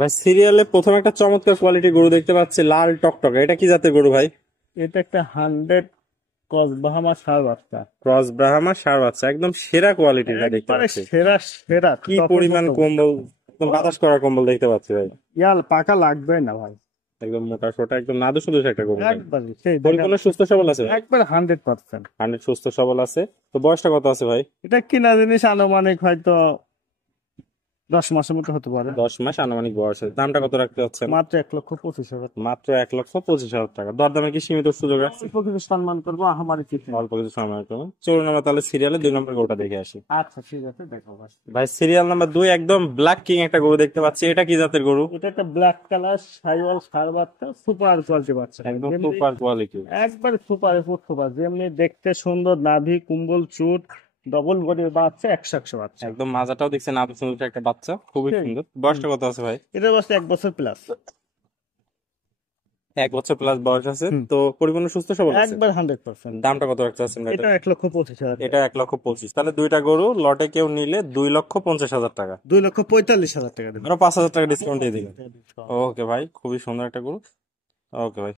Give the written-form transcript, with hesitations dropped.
ভাই সিরিয়ালে প্রথম একটা চমৎকার কোয়ালিটির গরু দেখতে পাচ্ছি, লাল টকটকে। এটা কি জাতের গরু ভাই? এটা একটা 100 ক্রস বাহামা ষাঁড় বাচ্চা। ক্রস ব্রাহ্মা ষাঁড় বাচ্চা, একদম সেরা কোয়ালিটির ভাই দেখতে একবারে পাচ্ছি। সেরা সেরা কি টপের পরিমাণ মতো। কম্বল, একদম বাতাস করা কম্বল দেখতে পাচ্ছি ভাই। ইয়াল পাকা লাগবে না ভাই। একদম মোটা সোটা, একদম নাদু সুদু একটা গরু ভাই। একবারে সেই দেখেন, পরিপূর্ণ সুস্থ সবল আছে ভাই? একবার 100%। 100 সুস্থ সবল আছে। তো বয়সটা কত আছে ভাই? এটা কিনা জিনিস আনুমানিক হয়তো 10 মাসের মতো হতে পারে। 10 মাস আনুমানিক বয়স আছে। দামটা কত রাখতে হচ্ছে? মাত্র 1,25,000। মাত্র 1,25,000 টাকা। দরদামে কি সীমিত সুযোগ আছে? অল্প কিছু সম্মান করবো, আমারই কিছু না। অল্প কিছু সময় করুন। চলুন আমরা তাহলে সিরিয়ালে 2 নম্বর গরুটা দেখে আসি। আচ্ছা ঠিক আছে, দেখো ভাই। ভাই সিরিয়াল নাম্বার 2 একদম ব্ল্যাক কিং একটা গরু দেখতে পাচ্ছি। এটা কি জাতের গরু? এটা একটা ব্ল্যাক কালার সাইওয়াল ষাঁড় বাচ্চা, সুপার কোয়ালিটি বাচ্চা। একদম যেমনি সুপার কোয়ালিটি। একবার সুপার সুপার, যেমনি দেখতে সুন্দর, নাভি কুম্বল চুট, ডবল বডির বাচ্চা, 100 বাচ্চা। একদম মাজাটাও দেখছেন আদর সুন্দর একটা বাচ্চা, খুবই সেই। সুন্দর। বয়সটা কত আছে ভাই? এটা বাচ্চা 1 বছর প্লাস। 1 বছর প্লাস বয়স আছে। হুম, তো পরিপূর্ণ সুস্থ সবল আছে। একবার 100%। দামটা কত রাখতে চাচ্ছেন ভাই এটা? এটা 1,25,000। এটা 1,25,000। তাহলে দুইটা গরু লটে কেউ নিলে 2,50,000 টাকা। 2,45,000 টাকা দেবেন। আরো 5,000 টাকা ডিসকাউন্ট দিয়ে দিবেন। ওকে ভাই, খুবই সুন্দর একটা গরু। ওকে ভাই।